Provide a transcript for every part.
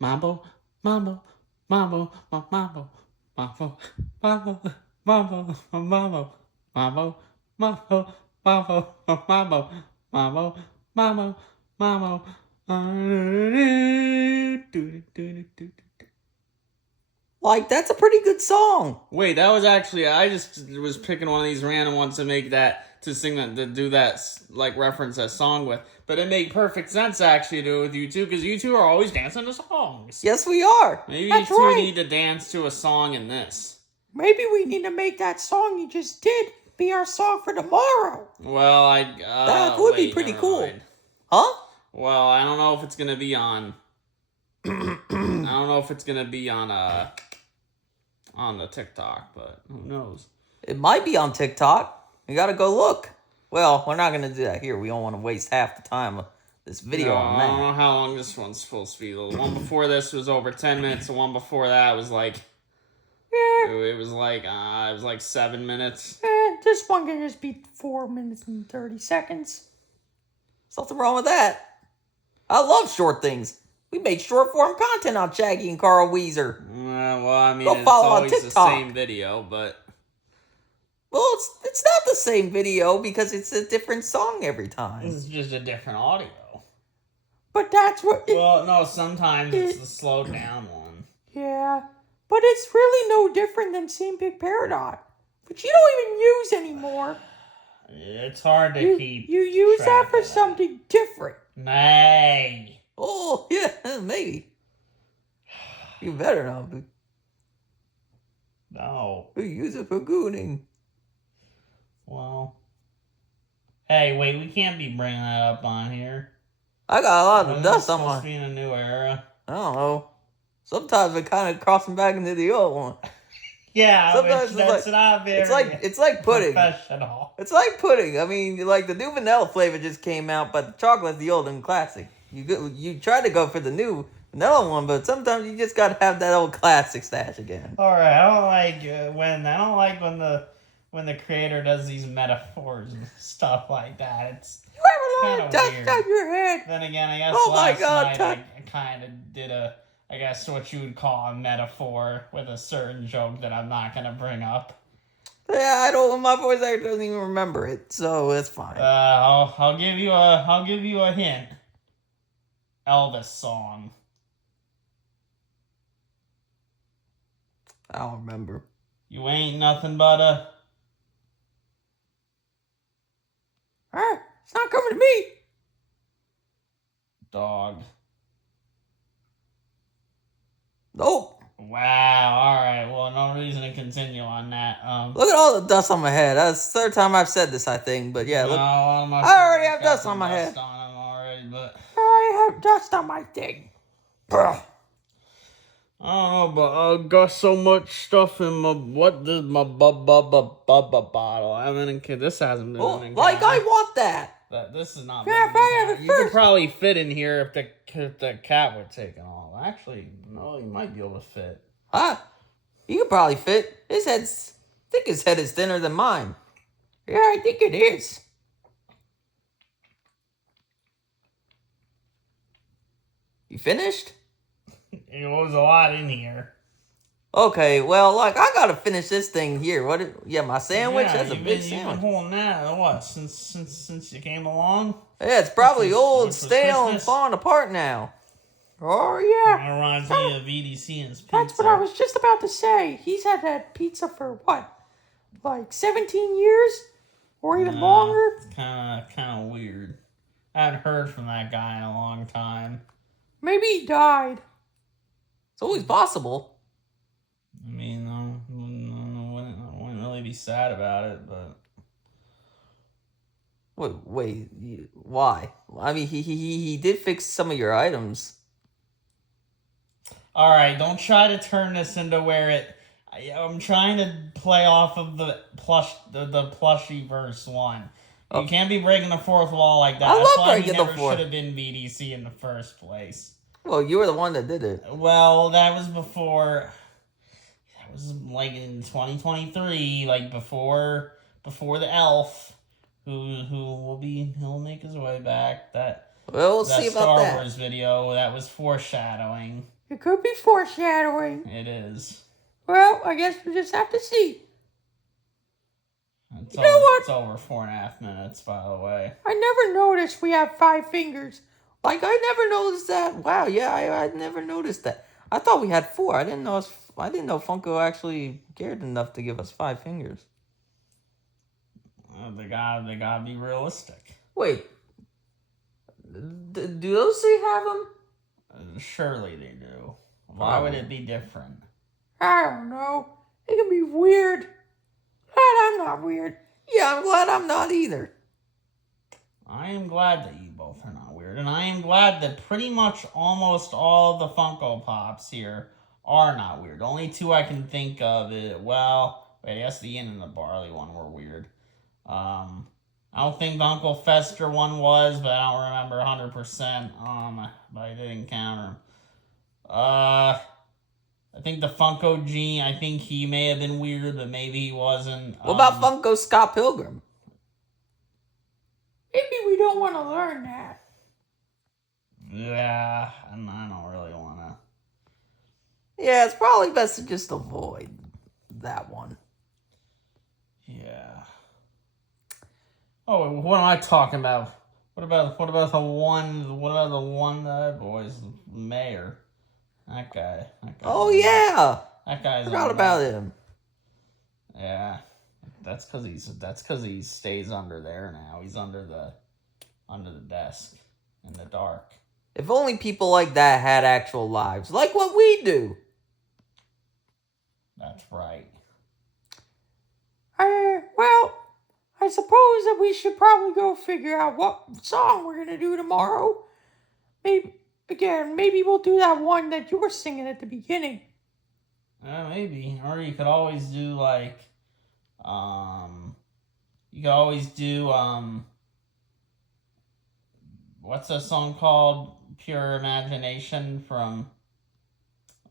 Mambo, mambo, mambo, mambo, mambo, mambo, mambo, mambo, mambo, mambo, mambo, mambo, mambo, mambo, mambo. Like, that's a pretty good song. Wait, that was actually I just was picking one of these random ones to make that to sing that to do that like reference that song with, but it made perfect sense actually to do it with you two because you two are always dancing to songs. Yes, we are. Maybe That's you two right. need to dance to a song in this. Maybe we need to make that song you just did be our song for tomorrow. Well, That would be pretty never cool. mind. Huh? Well, I don't know if it's gonna be on. I don't know if it's gonna be on the TikTok, but who knows? It might be on TikTok. You gotta go look. Well, we're not gonna do that here. We don't want to waste half the time of this video on I don't that. know how long this one's supposed to be. The one before this was over 10 minutes. The one before that was like, it was like 7 minutes. This one can just be 4 minutes and 30 seconds. Something wrong with that. I love short things. We make short form content on Shaggy and Carl Weezer. Well, I mean, Go it's follow on always the TikTok. same video, but Well, it's not the same video because it's a different song every time. it's just a different audio. But that's what. Well, no, sometimes it's the slowed down one. Yeah. But it's really no different than Same Big Peridot. Which you don't even use anymore. It's hard to keep. You use that track for of something different. Nay. Oh, yeah, maybe. You better not be. No. We use it for gooning. Well. Hey, wait, we can't be bringing that up on here. I got a lot of Wasn't dust it on supposed my... to be in a new era? I don't know. Sometimes we're kind of crossing back into the old one. Yeah, Sometimes which that's not very It's like pudding. professional. It's like pudding. I mean, like the new vanilla flavor just came out, but the chocolate's the old and classic. You try to go for the new vanilla one, but sometimes you just gotta have that old classic stash again. All right, I don't like when the creator does these metaphors and stuff like that. It's You have a lot of kinda dust weird. on your head. then again, I guess Oh my last God, night Tuck. I kind of did I guess what you would call a metaphor with a certain joke that I'm not gonna bring up. Yeah, I don't. My voice actor doesn't even remember it, so it's fine. I'll give you a hint. Elvis song. I don't remember. You ain't nothing but a It's not coming to me. dog. Nope. Wow. All right. Well, no reason to continue on that. Look at all the dust on my head. That's the third time I've said this, I think. But yeah, look. I already have dust on my head. On 'em already, but I have dust on my thing. Bruh. I don't know, but I got so much stuff in my bottle. I haven't. This hasn't been. Oh, in like I want that. This is not. Yeah, if I have it You could first. probably fit in here if the cat were taken off. Actually, no, you might be able to fit. Huh? You could probably fit. His head's. I think his head is thinner than mine. Yeah, I think it is. You finished? It was a lot in here. Okay, well, like I gotta finish this thing here. Yeah, my sandwich. Yeah, That's a you've big been, You've been sandwich. holding that what since you came along. Yeah, it's probably Which was- old, which was stale, and Christmas? falling apart now. Oh, yeah. It reminds me of VDC and pizza. That's what I was just about to say. He's had that pizza for what? Like 17 years? Or even longer? It's kind of weird. I haven't heard from that guy in a long time. Maybe he died. It's always possible. I mean, I wouldn't really be sad about it, but Why? I mean, he did fix some of your items. all right. Don't try to turn this into where I'm trying to play off of the plushie verse one. You can't be breaking the fourth wall like that. I That's love why breaking he the never fourth. should have been VDC in the first place. Well, you were the one that did it. Well, that was before. That was like in 2023, like before the elf, he'll make his way back. Well, we'll That see about Star that. Wars video that was foreshadowing. It could be foreshadowing. It is. Well, I guess we'll just have to see. It's You know what? It's over 4.5 minutes, by the way. I never noticed we have 5 fingers. Like, I never noticed that. Wow, yeah, I never noticed that. I thought we had 4. I didn't know Funko actually cared enough to give us 5 fingers. They gotta be realistic. Wait, do those 3 have them? Surely they do. Why would it be different? I don't know. It can be weird. Glad I'm not weird. Yeah, I'm glad I'm not either. I am glad that you both are not weird, and I am glad that pretty much almost all the Funko Pops here are not weird. Only 2 I can think of I guess the Ian and the Barley one were weird. I don't think the Uncle Fester one was, but I don't remember 100%. But I didn't count him. I think the Funko Gene, I think he may have been weird, but maybe he wasn't. What about Funko Scott Pilgrim? Maybe we don't want to learn that. Yeah, and I don't really want to. Yeah, it's probably best to just avoid that one. Yeah. Oh, what am I talking about? What about the one that boys mayor? That guy. Oh yeah, That guy's. forgot about him. Yeah, that's because he stays under there now. He's under the desk in the dark. If only people like that had actual lives, like what we do. That's right. Well, I suppose that we should probably go figure out what song we're gonna do tomorrow. Maybe we'll do that one that you were singing at the beginning. Maybe, or you could always do like, what's that song called? Pure Imagination from,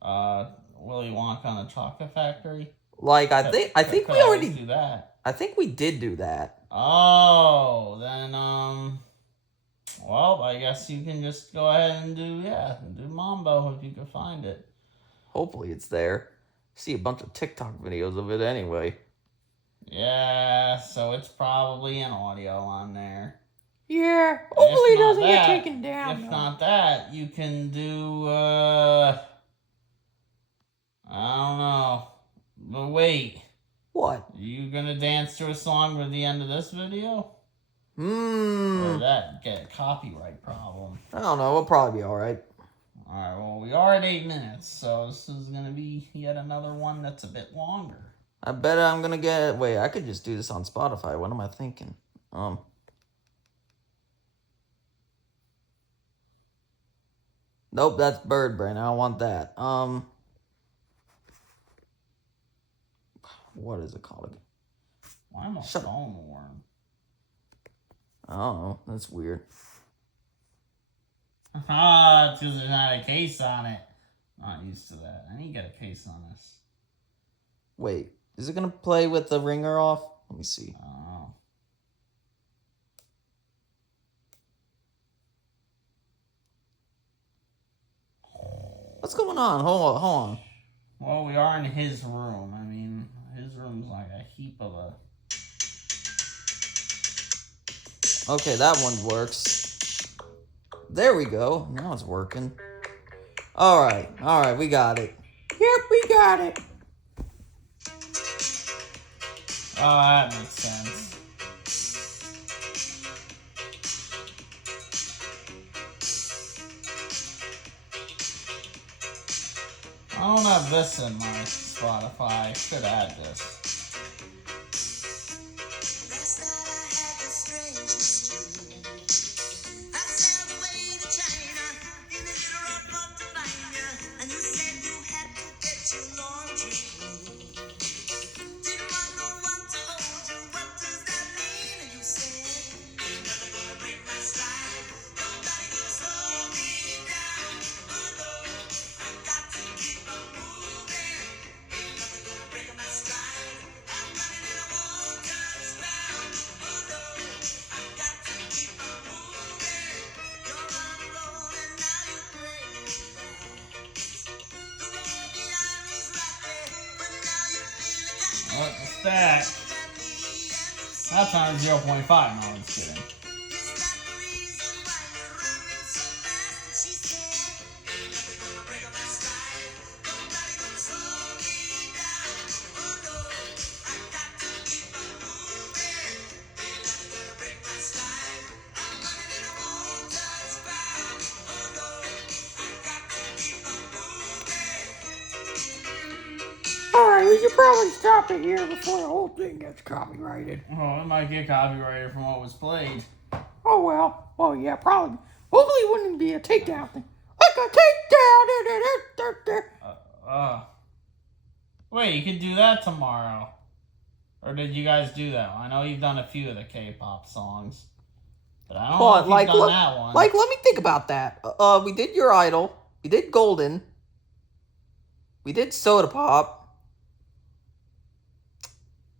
Willy Wonka and the Chocolate Factory. Like I think we already do that. I think we did do that. Oh, then well, I guess you can just go ahead and do Mambo if you can find it. Hopefully it's there. See a bunch of TikTok videos of it anyway. Yeah, so it's probably an audio on there. Yeah, hopefully it doesn't that, get taken down. If not that, you can do, I don't know. But wait. What? You gonna dance to a song with the end of this video? Or that get a copyright problem? I don't know. We'll probably be alright. Alright, well, we are at 8 minutes, so this is gonna be yet another one that's a bit longer. I bet I'm gonna get... Wait, I could just do this on Spotify. What am I thinking? Nope, that's Bird Brain. I don't want that. What is it called again? Why am I phone warm? I don't know. That's weird. Ah, it's because there's not a case on it. Not used to that. I need to get a case on this. Wait, is it gonna play with the ringer off? Let me see. Oh. What's going on? Hold on. Well, we are in his room. I mean, his room's like a heap of a... Okay, that one works. There we go. Now it's working. Alright, we got it. Yep, we got it. Oh, that makes sense. I don't have this in my Spotify. I should add this. that. That times 0.5. No, I'm just kidding. Alright, we should probably stop it here before the whole thing gets copyrighted. Oh, it might get copyrighted from what was played. Oh well. Well, yeah, probably. Hopefully it wouldn't be a takedown thing. Like a takedown! Wait, you could do that tomorrow. Or did you guys do that one? I know you've done a few of the K-pop songs. But I don't know if you've done that one. Like, let me think about that. We did Your Idol. We did Golden. We did Soda Pop.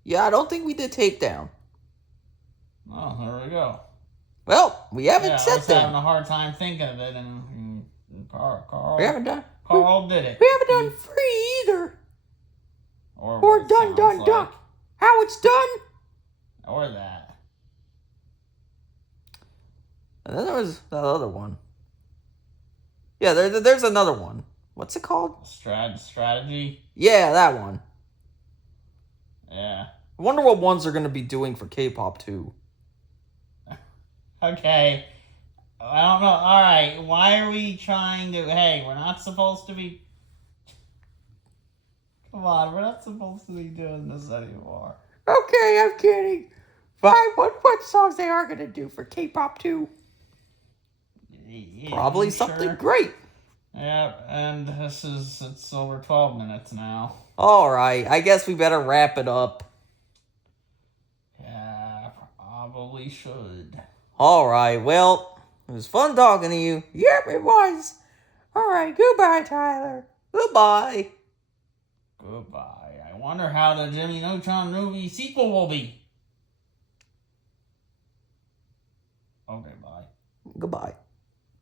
Yeah, I don't think we did Takedown. Oh, there we go. Well, we haven't I said was that. having a hard time thinking of it, and Carl We haven't done. Carl did it. We haven't done Free either. Or Or what it Dun sounds Dun like. Dun. How it's done? Or that. And then there was that other one. Yeah, there's another one. What's it called? Strategy. Yeah, that one. Yeah. I wonder what ones they're going to be doing for K-pop too. Okay. I don't know. Alright, why are we trying to... Hey, we're not supposed to be... Come on, we're not supposed to be doing this anymore. Okay, I'm kidding. Fine, what songs they are gonna do for K-pop 2? Yeah, Probably you something sure? great. Yep, and it's over 12 minutes now. All right, I guess we better wrap it up. Yeah, probably should. All right, well, it was fun talking to you. Yep, it was. Alright, goodbye, Tyler. Goodbye. Goodbye. I wonder how the Jimmy Neutron movie sequel will be. Okay, bye. Goodbye.